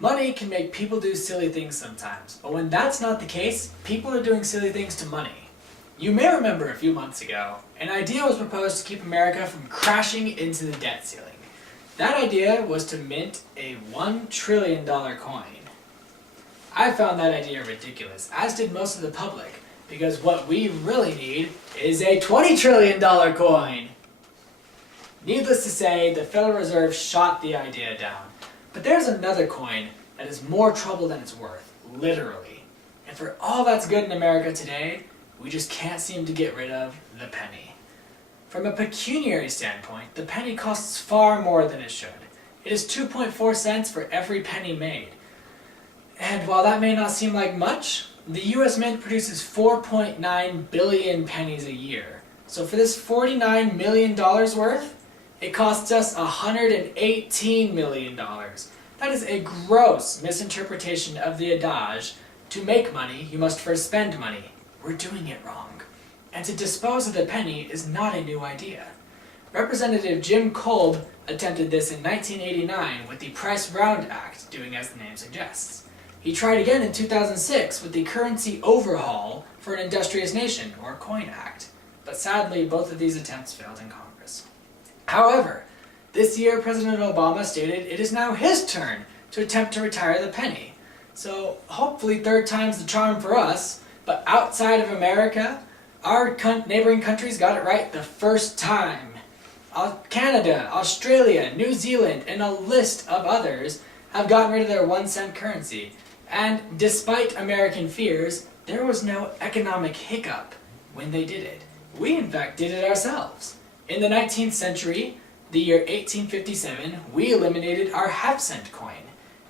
Money can make people do silly things sometimes, but when that's not the case, people are doing silly things to money. You may remember a few months ago, an idea was proposed to keep America from crashing into the debt ceiling. That idea was to mint a $1 trillion coin. I found that idea ridiculous, as did most of the public, because what we really need is a $20 trillion coin. Needless to say, the Federal Reserve shot the idea down. But there's another coin that is more trouble than it's worth, literally. And for all that's good in America today, we just can't seem to get rid of the penny. From a pecuniary standpoint, the penny costs far more than it should. It is 2.4 cents for every penny made. And while that may not seem like much, the US Mint produces 4.9 billion pennies a year. So for this $49 million worth, it costs us $118 million. That is a gross misinterpretation of the adage, to make money, you must first spend money. We're doing it wrong. And to dispose of the penny is not a new idea. Representative Jim Kolb attempted this in 1989 with the Price-Round Act, doing as the name suggests. He tried again in 2006 with the Currency Overhaul for an Industrious Nation, or Coin Act. But sadly, both of these attempts failed in Congress. However, this year President Obama stated it is now his turn to attempt to retire the penny. So hopefully third time's the charm for us, but outside of America, our neighboring countries got it right the first time. Canada, Australia, New Zealand, and a list of others have gotten rid of their 1 cent currency. And despite American fears, there was no economic hiccup when they did it. We in fact did it ourselves. In the 19th century, the year 1857, we eliminated our half-cent coin.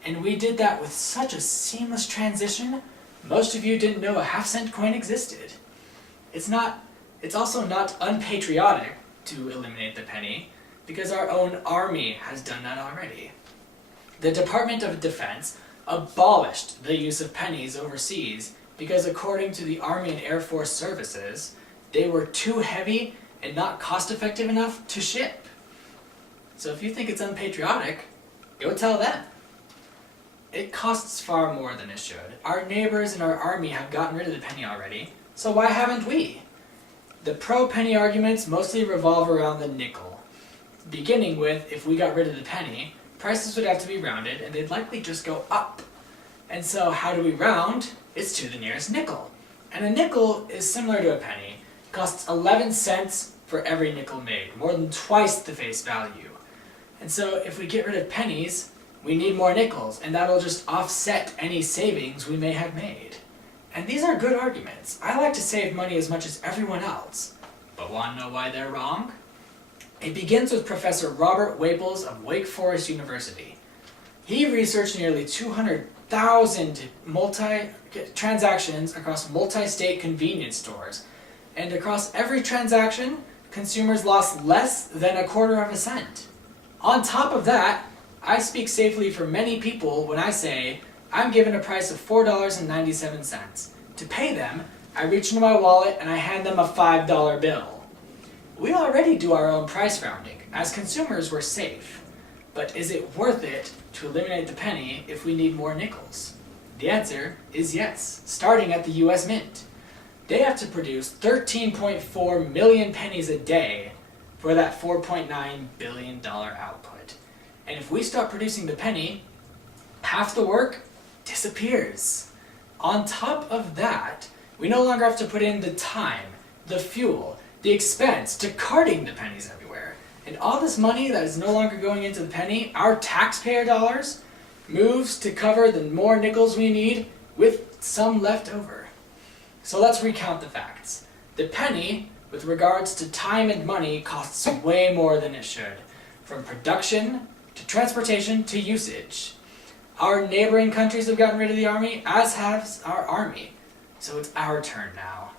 And we did that with such a seamless transition, most of you didn't know a half-cent coin existed. It's also not unpatriotic to eliminate the penny, because our own army has done that already. The Department of Defense abolished the use of pennies overseas because according to the Army and Air Force services, they were too heavy and not cost-effective enough to ship. So if you think it's unpatriotic, go tell them. It costs far more than it should. Our neighbors and our army have gotten rid of the penny already, so why haven't we? The pro-penny arguments mostly revolve around the nickel. Beginning with, if we got rid of the penny, prices would have to be rounded and they'd likely just go up. And so how do we round? It's to the nearest nickel. And a nickel is similar to a penny. It costs 11 cents for every nickel made, more than twice the face value. And so if we get rid of pennies, we need more nickels, and that'll just offset any savings we may have made. And these are good arguments. I like to save money as much as everyone else. But want to know why they're wrong? It begins with Professor Robert Waples of Wake Forest University. He researched nearly 200,000 transactions across multi-state convenience stores. And across every transaction, consumers lost less than a quarter of a cent. On top of that, I speak safely for many people when I say, I'm given a price of $4.97. To pay them, I reach into my wallet and I hand them a $5 bill. We already do our own price rounding. As consumers, we're safe. But is it worth it to eliminate the penny if we need more nickels? The answer is yes, starting at the US Mint. They have to produce 13.4 million pennies a day for that $4.9 billion output. And if we stop producing the penny, half the work disappears. On top of that, we no longer have to put in the time, the fuel, the expense to carting the pennies everywhere. And all this money that is no longer going into the penny, our taxpayer dollars, moves to cover the more nickels we need with some left over. So let's recount the facts. The penny, with regards to time and money, costs way more than it should, from production to transportation to usage. Our neighboring countries have gotten rid of the army, as has our army. So it's our turn now.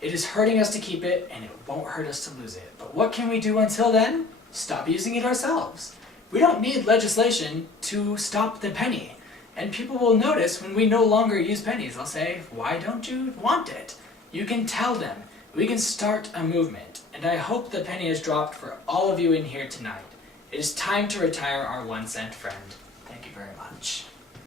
It is hurting us to keep it, and it won't hurt us to lose it. But what can we do until then? Stop using it ourselves. We don't need legislation to stop the penny. And people will notice when we no longer use pennies. They'll say, why don't you want it? You can tell them. We can start a movement. And I hope the penny is dropped for all of you in here tonight. It is time to retire our 1 cent friend. Thank you very much.